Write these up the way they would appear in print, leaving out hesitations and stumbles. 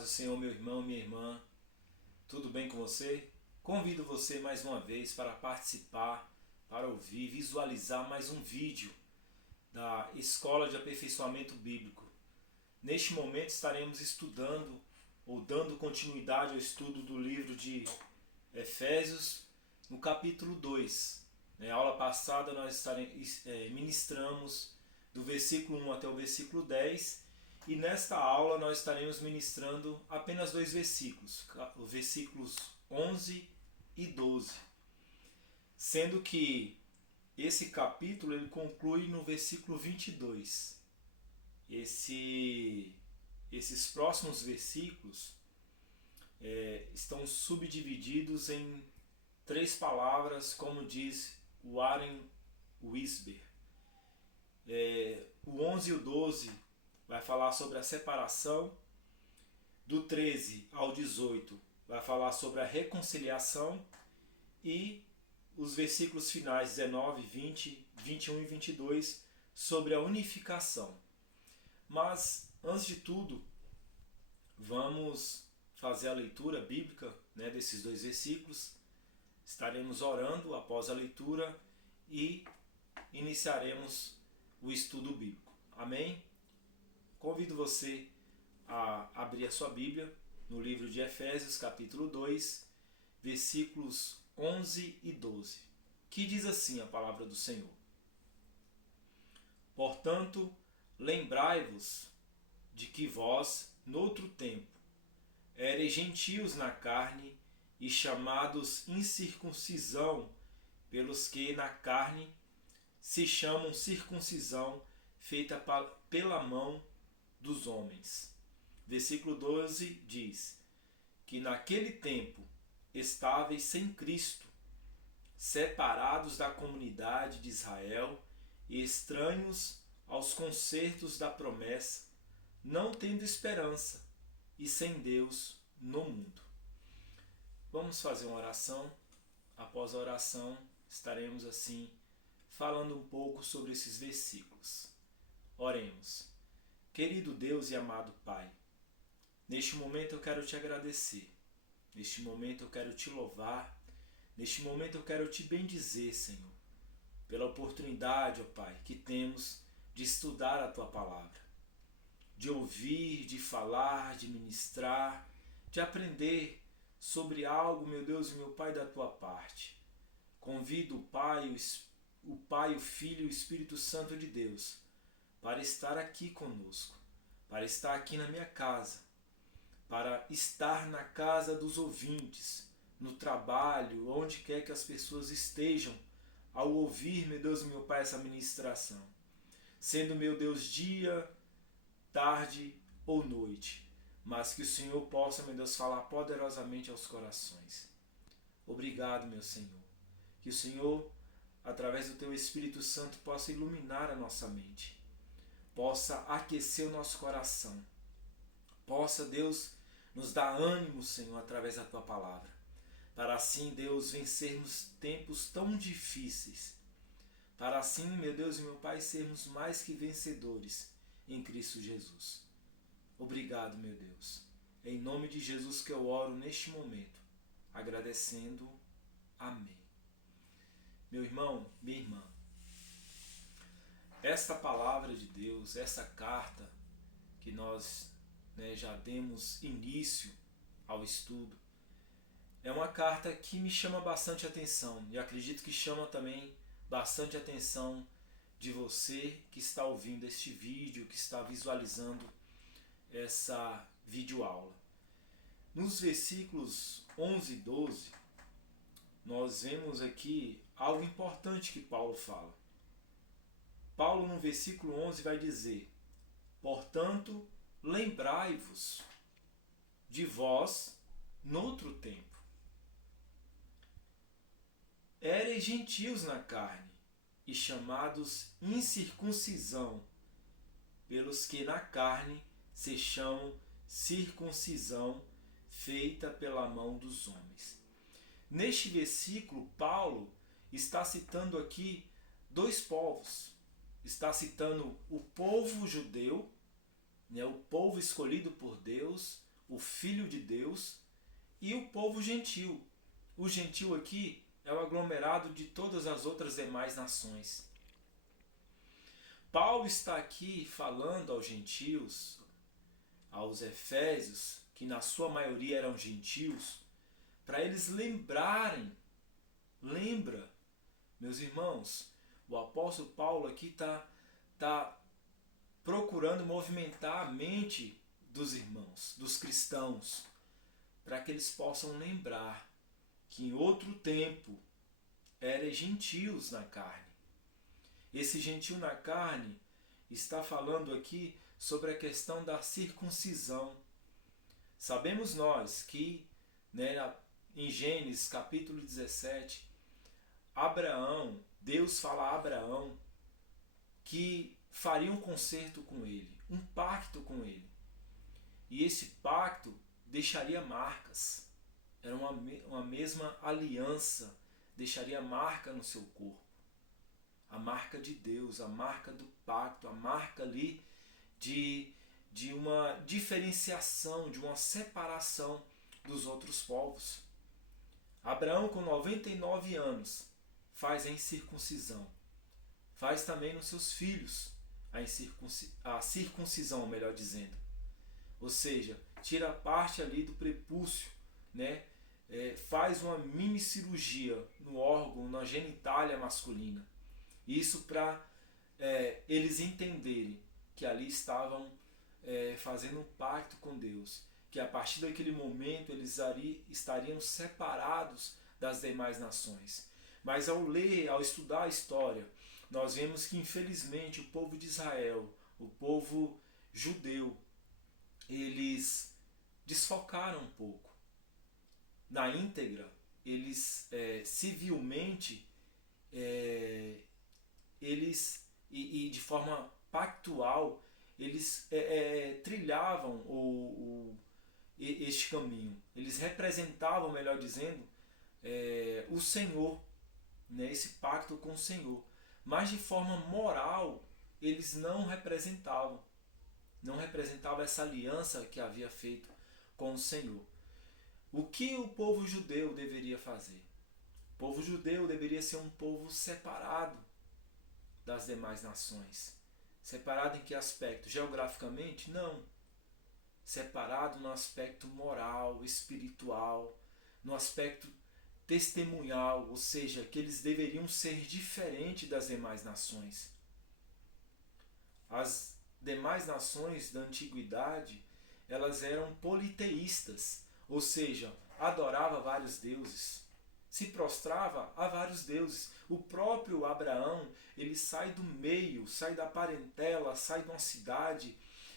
paz do Senhor, meu irmão, minha irmã, tudo bem com você? Convido você mais uma vez para participar, para ouvir, visualizar mais um vídeo da Escola de Aperfeiçoamento Bíblico. Neste momento estaremos estudando ou dando continuidade ao estudo do livro de Efésios, no capítulo 2. Na aula passada nós ministramos do versículo 1 até o versículo 10. E nesta aula nós estaremos ministrando apenas dois versículos, os versículos 11 e 12. Sendo que esse capítulo ele conclui no versículo 22. Esses próximos versículos estão subdivididos em três palavras, como diz Warren Wiersbe. O 11 e o 12 vai falar sobre a separação, do 13 ao 18 vai falar sobre a reconciliação e os versículos finais 19, 20, 21 e 22 sobre a unificação. Mas, antes de tudo, vamos fazer a leitura bíblica desses dois versículos. Estaremos orando após a leitura e iniciaremos o estudo bíblico. Amém? Convido você a abrir a sua Bíblia no livro de Efésios, capítulo 2, versículos 11 e 12, que diz assim a palavra do Senhor. Portanto, lembrai-vos de que vós, noutro tempo, éreis gentios na carne e chamados incircuncisão pelos que na carne se chamam circuncisão feita pela mão dos homens. Versículo 12 diz que naquele tempo estáveis sem Cristo, separados da comunidade de Israel e estranhos aos concertos da promessa, não tendo esperança e sem Deus no mundo. Vamos fazer uma oração. Após a oração, estaremos assim falando um pouco sobre esses versículos. Oremos. Querido Deus e amado Pai, neste momento eu quero te agradecer, neste momento eu quero te louvar, neste momento eu quero te bendizer, Senhor, pela oportunidade, ó Pai, que temos de estudar a Tua Palavra, de ouvir, de falar, de ministrar, de aprender sobre algo, meu Deus e meu Pai, da Tua parte. Convido o Pai, o Filho e o Espírito Santo de Deus para estar aqui conosco, para estar aqui na minha casa, para estar na casa dos ouvintes, no trabalho, onde quer que as pessoas estejam, ao ouvir, meu Deus e meu Pai, essa ministração. Sendo, meu Deus, dia, tarde ou noite, mas que o Senhor possa, meu Deus, falar poderosamente aos corações. Obrigado, meu Senhor. Que o Senhor, através do Teu Espírito Santo, possa iluminar a nossa mente, possa aquecer o nosso coração, possa, Deus, nos dar ânimo, Senhor, através da Tua Palavra, para assim, Deus, vencermos tempos tão difíceis, para assim, meu Deus e meu Pai, sermos mais que vencedores em Cristo Jesus. Obrigado, meu Deus. É em nome de Jesus que eu oro neste momento, agradecendo. Amém. Meu irmão, minha irmã, esta palavra de Deus, essa carta que nós já demos início ao estudo, é uma carta que me chama bastante atenção e acredito que chama também bastante atenção de você que está ouvindo este vídeo, que está visualizando essa videoaula. Nos versículos 11 e 12, nós vemos aqui algo importante que Paulo fala. Paulo, no versículo 11, vai dizer: portanto, lembrai-vos de vós noutro tempo. Éreis gentios na carne e chamados incircuncisão pelos que na carne se chamam circuncisão feita pela mão dos homens. Neste versículo, Paulo está citando aqui dois povos. Está citando o povo judeu, o povo escolhido por Deus, o Filho de Deus, e o povo gentil. O gentil aqui é o aglomerado de todas as outras demais nações. Paulo está aqui falando aos gentios, aos efésios, que na sua maioria eram gentios, para eles lembrarem. Lembra, meus irmãos, o apóstolo Paulo aqui está procurando movimentar a mente dos irmãos, dos cristãos, para que eles possam lembrar que em outro tempo eram gentios na carne. Esse gentil na carne está falando aqui sobre a questão da circuncisão. Sabemos nós que, né, em Gênesis capítulo 17, Abraão, Deus fala a Abraão que faria um concerto com ele, um pacto com ele. E esse pacto deixaria marcas. Era uma mesma aliança, deixaria marca no seu corpo. A marca de Deus, a marca do pacto, a marca ali de uma diferenciação, de uma separação dos outros povos. Abraão, com 99 anos, faz a incircuncisão. Faz também nos seus filhos a circuncisão, melhor dizendo. Ou seja, tira a parte ali do prepúcio, né? Faz uma mini cirurgia no órgão, na genitália masculina. Isso para eles entenderem que ali estavam fazendo um pacto com Deus, que a partir daquele momento eles estariam separados das demais nações. Mas ao ler, ao estudar a história, nós vemos que infelizmente o povo de Israel, o povo judeu, eles desfocaram um pouco. Na íntegra, eles civilmente, eles e de forma pactual, eles trilhavam este caminho. Eles representavam, melhor dizendo, o Senhor, né, esse pacto com o Senhor. Mas de forma moral, eles não representavam essa aliança que havia feito com o Senhor. O que o povo judeu deveria fazer? O povo judeu deveria ser um povo separado das demais nações. Separado em que aspecto? Geograficamente? Não. Separado no aspecto moral, espiritual, no aspecto testemunhal, ou seja, que eles deveriam ser diferentes das demais nações. As demais nações da antiguidade, elas eram politeístas, ou seja, adorava vários deuses, se prostrava a vários deuses. O próprio Abraão, ele sai do meio, sai da parentela, sai de uma cidade,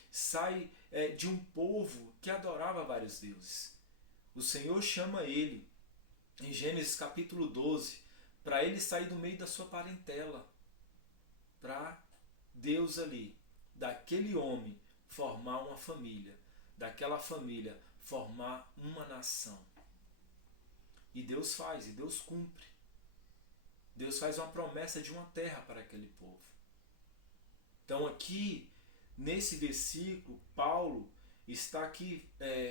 sai de um povo que adorava vários deuses. O Senhor chama ele, em Gênesis capítulo 12, para ele sair do meio da sua parentela, para Deus ali, daquele homem, formar uma família, daquela família, formar uma nação. E Deus faz, e Deus cumpre. Deus faz uma promessa de uma terra para aquele povo. Então aqui, nesse versículo, Paulo está aqui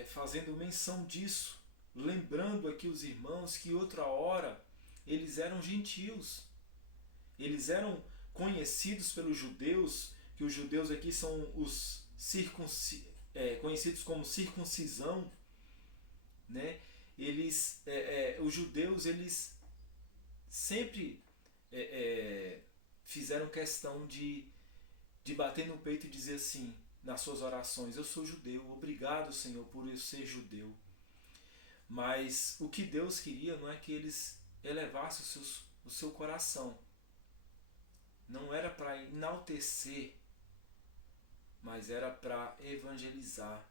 fazendo menção disso, lembrando aqui os irmãos que outra hora eles eram gentios. Eles eram conhecidos pelos judeus, que os judeus aqui são os conhecidos como circuncisão, né? Os judeus, eles sempre fizeram questão de bater no peito e dizer assim, nas suas orações: eu sou judeu, obrigado, Senhor, por eu ser judeu. Mas o que Deus queria não é que eles elevassem o seu coração. Não era para enaltecer, mas era para evangelizar,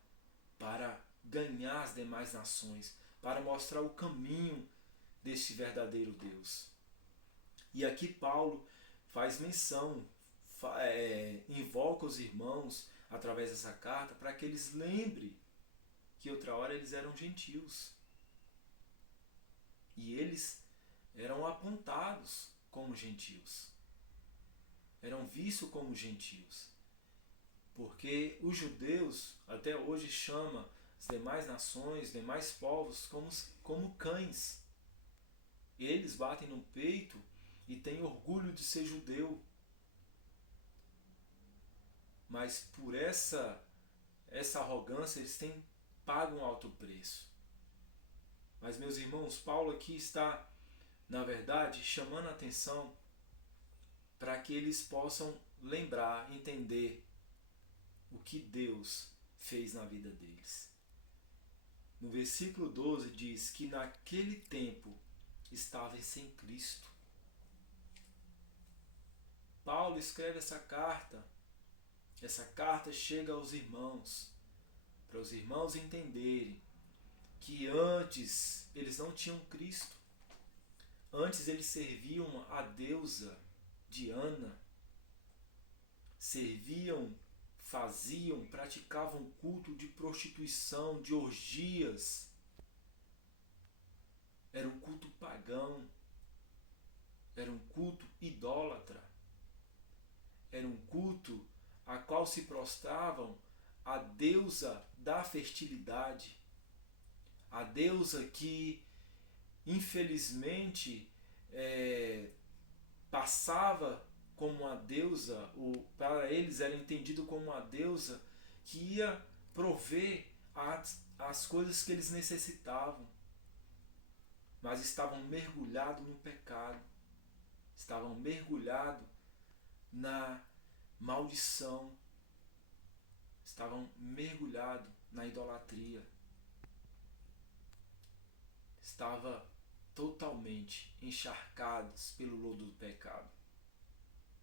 para ganhar as demais nações, para mostrar o caminho deste verdadeiro Deus. E aqui Paulo faz menção, invoca os irmãos através dessa carta para que eles lembrem que outra hora eles eram gentios. E eles eram apontados como gentios. Eram vistos como gentios. Porque os judeus até hoje chamam as demais nações, demais povos, como cães. Eles batem no peito e têm orgulho de ser judeu. Mas por essa arrogância eles pagam um alto preço. Mas, meus irmãos, Paulo aqui está, na verdade, chamando a atenção para que eles possam lembrar, entender o que Deus fez na vida deles. No versículo 12 diz que naquele tempo estavam sem Cristo. Paulo escreve essa carta chega aos irmãos, para os irmãos entenderem que antes eles não tinham Cristo. Antes eles serviam a deusa Diana, praticavam culto de prostituição, de orgias. Era um culto pagão, era um culto idólatra, era um culto a qual se prostravam a deusa da fertilidade, a deusa que infelizmente passava como uma deusa, ou para eles era entendido como uma deusa que ia prover as coisas que eles necessitavam, mas estavam mergulhados no pecado, estavam mergulhados na maldição, estavam mergulhados na idolatria, estavam totalmente encharcados pelo lodo do pecado.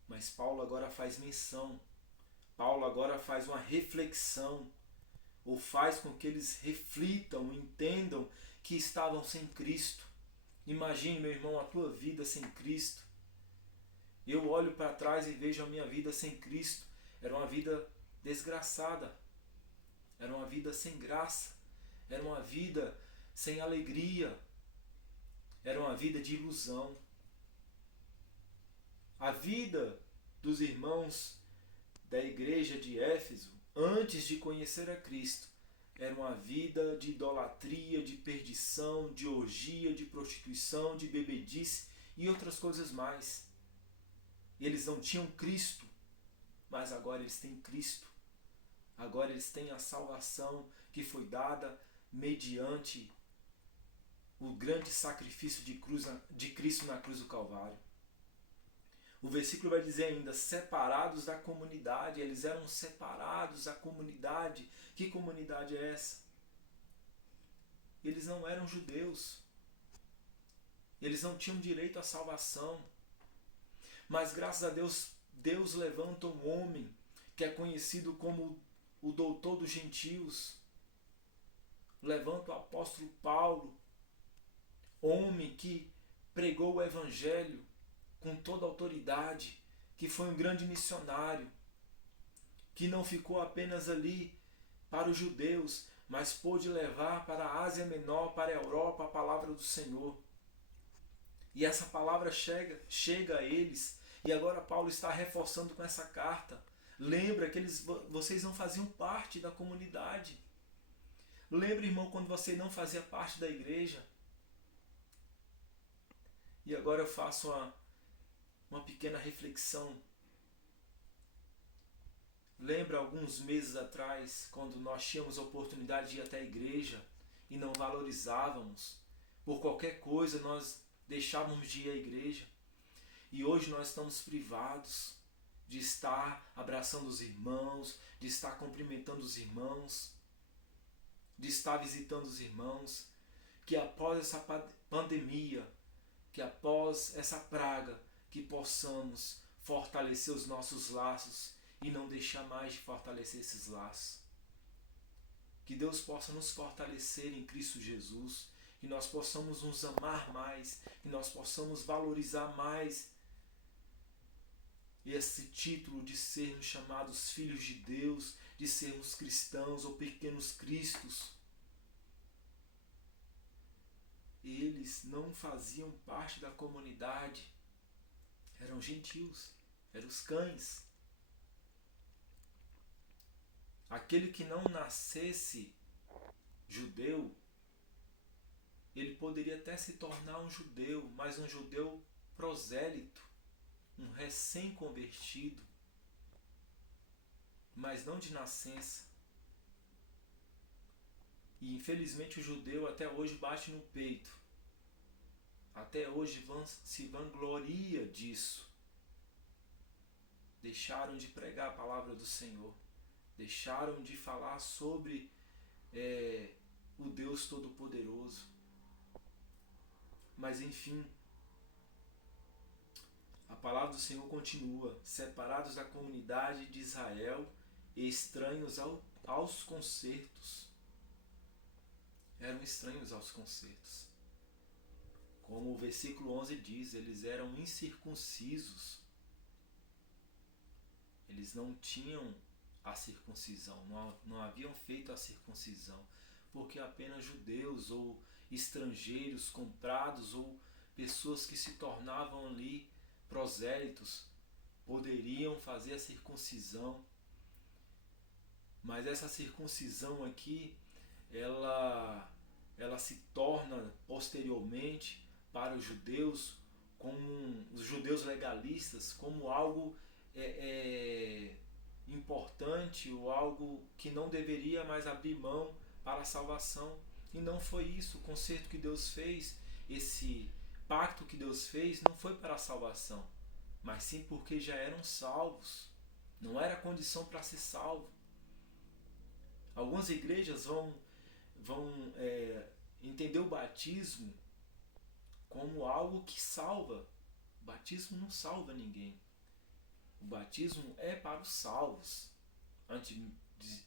Mas Paulo agora faz menção, Paulo agora faz uma reflexão, ou faz com que eles reflitam, entendam que estavam sem Cristo. Imagine, meu irmão, a tua vida sem Cristo. Eu olho para trás e vejo a minha vida sem Cristo. Era uma vida desgraçada, era uma vida sem graça, era uma vida sem alegria, era uma vida de ilusão. A vida dos irmãos da igreja de Éfeso, antes de conhecer a Cristo, era uma vida de idolatria, de perdição, de orgia, de prostituição, de bebedice e outras coisas mais. E eles não tinham Cristo, mas agora eles têm Cristo. Agora eles têm a salvação que foi dada mediante o grande sacrifício de Cristo na cruz do Calvário. O versículo vai dizer ainda, separados da comunidade. Eles eram separados da comunidade. Que comunidade é essa? Eles não eram judeus. Eles não tinham direito à salvação. Mas graças a Deus, Deus levanta um homem que é conhecido como o doutor dos gentios. Levanta o apóstolo Paulo, homem que pregou o evangelho com toda a autoridade, que foi um grande missionário, que não ficou apenas ali para os judeus, mas pôde levar para a Ásia Menor, para a Europa, a palavra do Senhor. E essa palavra chega a eles, e agora Paulo está reforçando com essa carta. Lembra que vocês não faziam parte da comunidade. Lembra, irmão, quando você não fazia parte da igreja. E agora eu faço uma pequena reflexão. Lembra alguns meses atrás, quando nós tínhamos a oportunidade de ir até a igreja e não valorizávamos? Por qualquer coisa nós deixávamos de ir à igreja. E hoje nós estamos privados de estar abraçando os irmãos, de estar cumprimentando os irmãos, de estar visitando os irmãos. Que após essa pandemia, que após essa praga, que possamos fortalecer os nossos laços e não deixar mais de fortalecer esses laços. Que Deus possa nos fortalecer em Cristo Jesus, que nós possamos nos amar mais, que nós possamos valorizar mais esse título de sermos chamados filhos de Deus, de sermos cristãos ou pequenos cristos. Eles não faziam parte da comunidade, eram gentios, eram os cães. Aquele que não nascesse judeu, ele poderia até se tornar um judeu, mas um judeu prosélito, um recém-convertido, mas não de nascença. E infelizmente o judeu até hoje bate no peito. Até hoje se vangloria disso. Deixaram de pregar a palavra do Senhor. Deixaram de falar sobre o Deus Todo-Poderoso. Mas enfim, a palavra do Senhor continua: separados da comunidade de Israel e estranhos aos concertos. Eram estranhos aos concertos. Como o versículo 11 diz, eles eram incircuncisos. Eles não tinham a circuncisão, não haviam feito a circuncisão, porque apenas judeus ou estrangeiros comprados ou pessoas que se tornavam ali prosélitos poderiam fazer a circuncisão. Mas essa circuncisão aqui, ela se torna posteriormente para os judeus, como os judeus legalistas, como algo importante ou algo que não deveria mais abrir mão para a salvação. E não foi isso. O concerto que Deus fez, esse pacto que Deus fez, não foi para a salvação, mas sim porque já eram salvos. Não era condição para ser salvo. Algumas igrejas vão entender o batismo como algo que salva. O batismo não salva ninguém. O batismo é para os salvos. Antes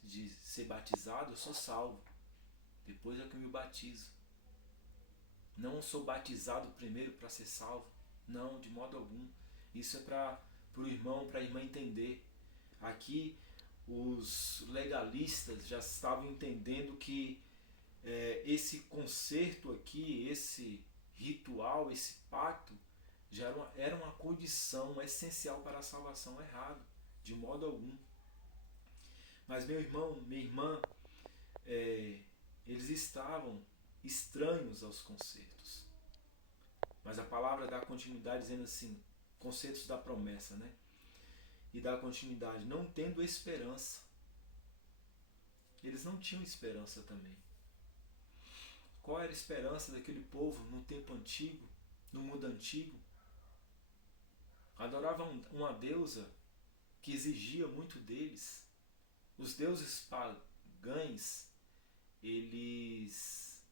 de ser batizado, eu sou salvo. Depois é que eu me batizo. Não sou batizado primeiro para ser salvo. Não, de modo algum. Isso é para o irmão, para a irmã entender. Aqui, os legalistas já estavam entendendo que esse concerto aqui, esse ritual, esse pacto, já era uma condição essencial para a salvação. Errado, de modo algum. Mas meu irmão, minha irmã, eles estavam estranhos aos concertos. Mas a palavra dá continuidade dizendo assim, concertos da promessa, né? E dá continuidade, não tendo esperança. Eles não tinham esperança também. Qual era a esperança daquele povo no tempo antigo, no mundo antigo? Adoravam uma deusa que exigia muito deles. Os deuses pagãos, eles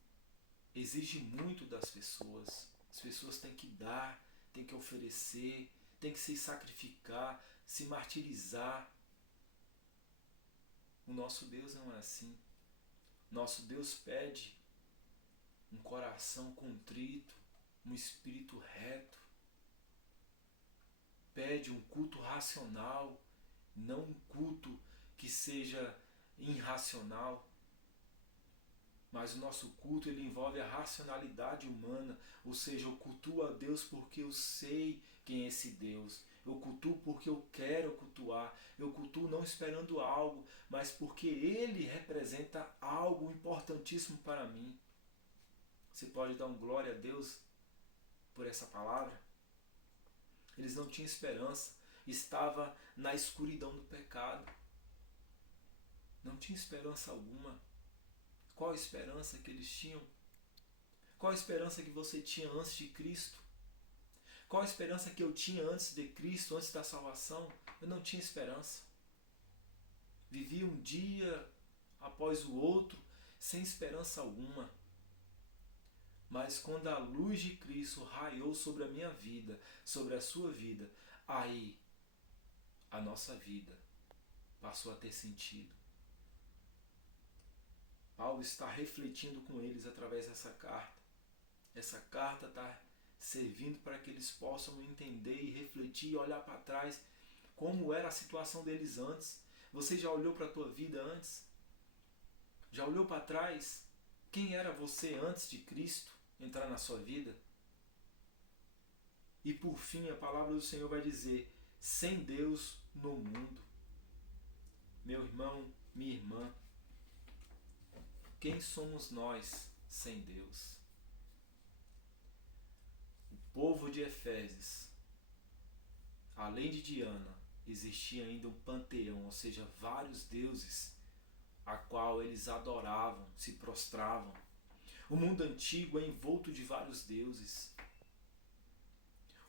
exigem muito das pessoas. As pessoas têm que dar, têm que oferecer, têm que se sacrificar, se martirizar. O nosso Deus não é assim. Nosso Deus pede um coração contrito, um espírito reto. Pede um culto racional, não um culto que seja irracional. Mas o nosso culto ele envolve a racionalidade humana, ou seja, eu cultuo a Deus porque eu sei quem é esse Deus. Eu cultuo porque eu quero cultuar. Eu cultuo não esperando algo, mas porque Ele representa algo importantíssimo para mim. Você pode dar um glória a Deus por essa palavra? Eles não tinham esperança. Estava na escuridão do pecado. Não tinha esperança alguma. Qual a esperança que eles tinham? Qual a esperança que você tinha antes de Cristo? Qual a esperança que eu tinha antes de Cristo, antes da salvação? Eu não tinha esperança. Vivia um dia após o outro, sem esperança alguma. Mas quando a luz de Cristo raiou sobre a minha vida, sobre a sua vida, aí a nossa vida passou a ter sentido. Paulo está refletindo com eles através dessa carta. Essa carta está servindo para que eles possam entender e refletir e olhar para trás como era a situação deles antes. Você já olhou para a tua vida antes? Já olhou para trás? Quem era você antes de Cristo entrar na sua vida? E por fim a palavra do Senhor vai dizer, sem Deus no mundo. Meu irmão, minha irmã, Quem somos nós sem Deus? O povo de Efésios, além de Diana, existia ainda um panteão, ou seja, vários deuses a qual eles adoravam, se prostravam. O mundo antigo é envolto de vários deuses.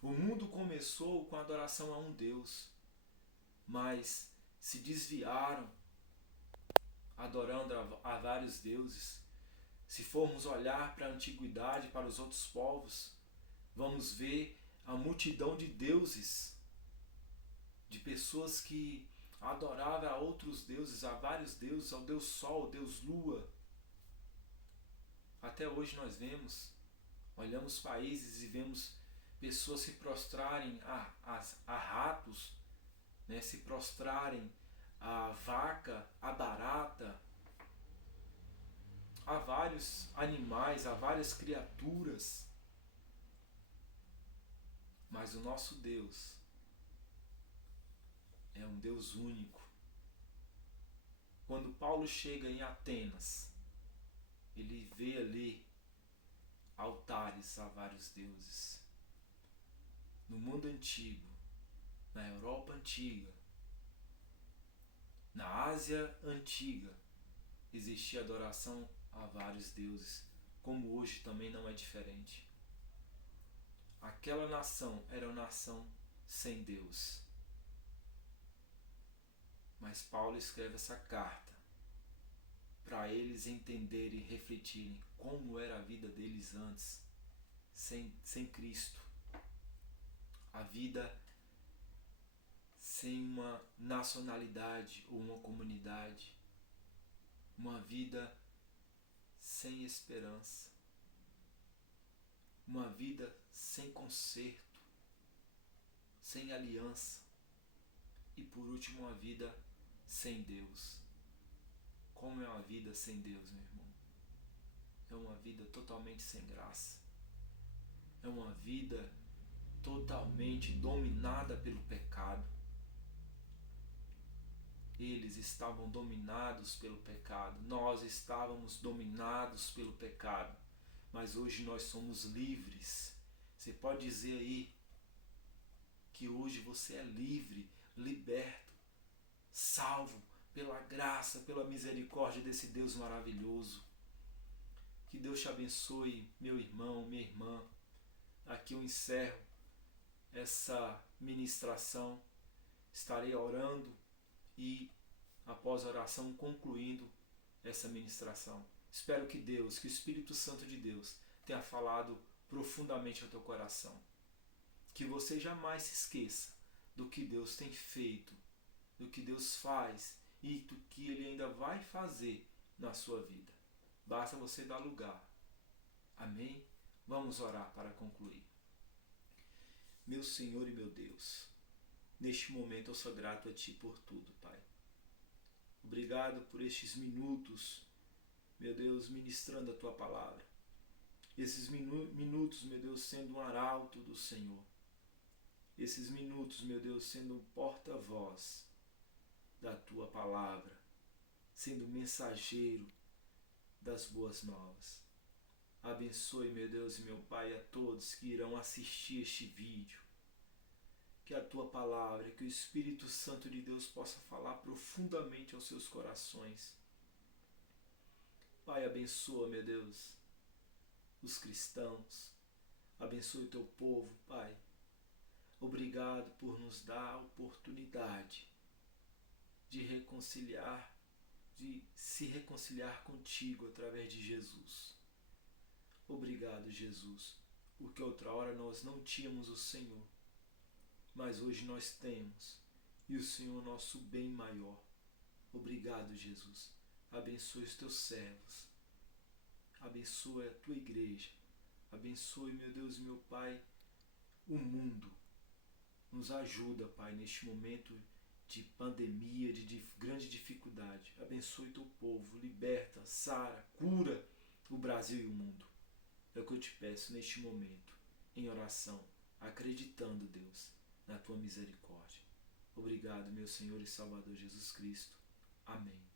O mundo começou com a adoração a um Deus, mas se desviaram adorando a vários deuses. Se formos olhar para a antiguidade, para os outros povos, vamos ver a multidão de deuses, de pessoas que adoravam a outros deuses, a vários deuses, ao Deus Sol, ao Deus Lua. Até hoje nós olhamos países e vemos pessoas se prostrarem a ratos, né? Se prostrarem a vaca, a barata, a vários animais, a várias criaturas. Mas o nosso Deus é um Deus único. Quando Paulo chega em Atenas, ele vê ali altares a vários deuses. No mundo antigo, na Europa antiga, na Ásia antiga, existia adoração a vários deuses, como hoje também não é diferente. Aquela nação era uma nação sem Deus. Mas Paulo escreve essa carta para eles entenderem e refletirem como era a vida deles antes, sem Cristo. A vida sem uma nacionalidade ou uma comunidade. Uma vida sem esperança. Uma vida sem conserto, sem aliança. E por último, uma vida sem Deus. Como é uma vida sem Deus, meu irmão? É uma vida totalmente sem graça. É uma vida totalmente dominada pelo pecado. Eles estavam dominados pelo pecado. Nós estávamos dominados pelo pecado. Mas hoje nós somos livres. Você pode dizer aí que hoje você é livre, liberto, salvo pela graça, pela misericórdia desse Deus maravilhoso. Que Deus te abençoe, meu irmão, minha irmã. Aqui eu encerro essa ministração. Estarei orando e após a oração concluindo essa ministração. Espero que Deus, que o Espírito Santo de Deus tenha falado profundamente ao teu coração. Que você jamais se esqueça do que Deus tem feito, do que Deus faz e do que Ele ainda vai fazer na sua vida. Basta você dar lugar. Amém? Vamos orar para concluir. Meu Senhor e meu Deus, neste momento eu sou grato a Ti por tudo, Pai. Obrigado por estes minutos, meu Deus, ministrando a Tua palavra. Esses minutos, meu Deus, sendo um arauto do Senhor. Esses minutos, meu Deus, sendo um porta-voz da Tua palavra, sendo mensageiro das boas novas. Abençoe, meu Deus e meu Pai, a todos que irão assistir este vídeo. Que a Tua palavra, que o Espírito Santo de Deus possa falar profundamente aos seus corações. Pai, abençoa, meu Deus, os cristãos. Abençoe o Teu povo, Pai. Obrigado por nos dar a oportunidade de se reconciliar contigo através de Jesus. Obrigado, Jesus, porque outra hora nós não tínhamos o Senhor, mas hoje nós temos, e o Senhor é o nosso bem maior. Obrigado, Jesus. Abençoe os Teus servos. Abençoe a Tua igreja. Abençoe, meu Deus e meu Pai, o mundo. Nos ajuda, Pai, neste momento de pandemia, de grande dificuldade. Abençoe Teu povo, liberta, sara, cura o Brasil e o mundo. É o que eu te peço neste momento, em oração, acreditando, Deus, na Tua misericórdia. Obrigado, meu Senhor e Salvador Jesus Cristo. Amém.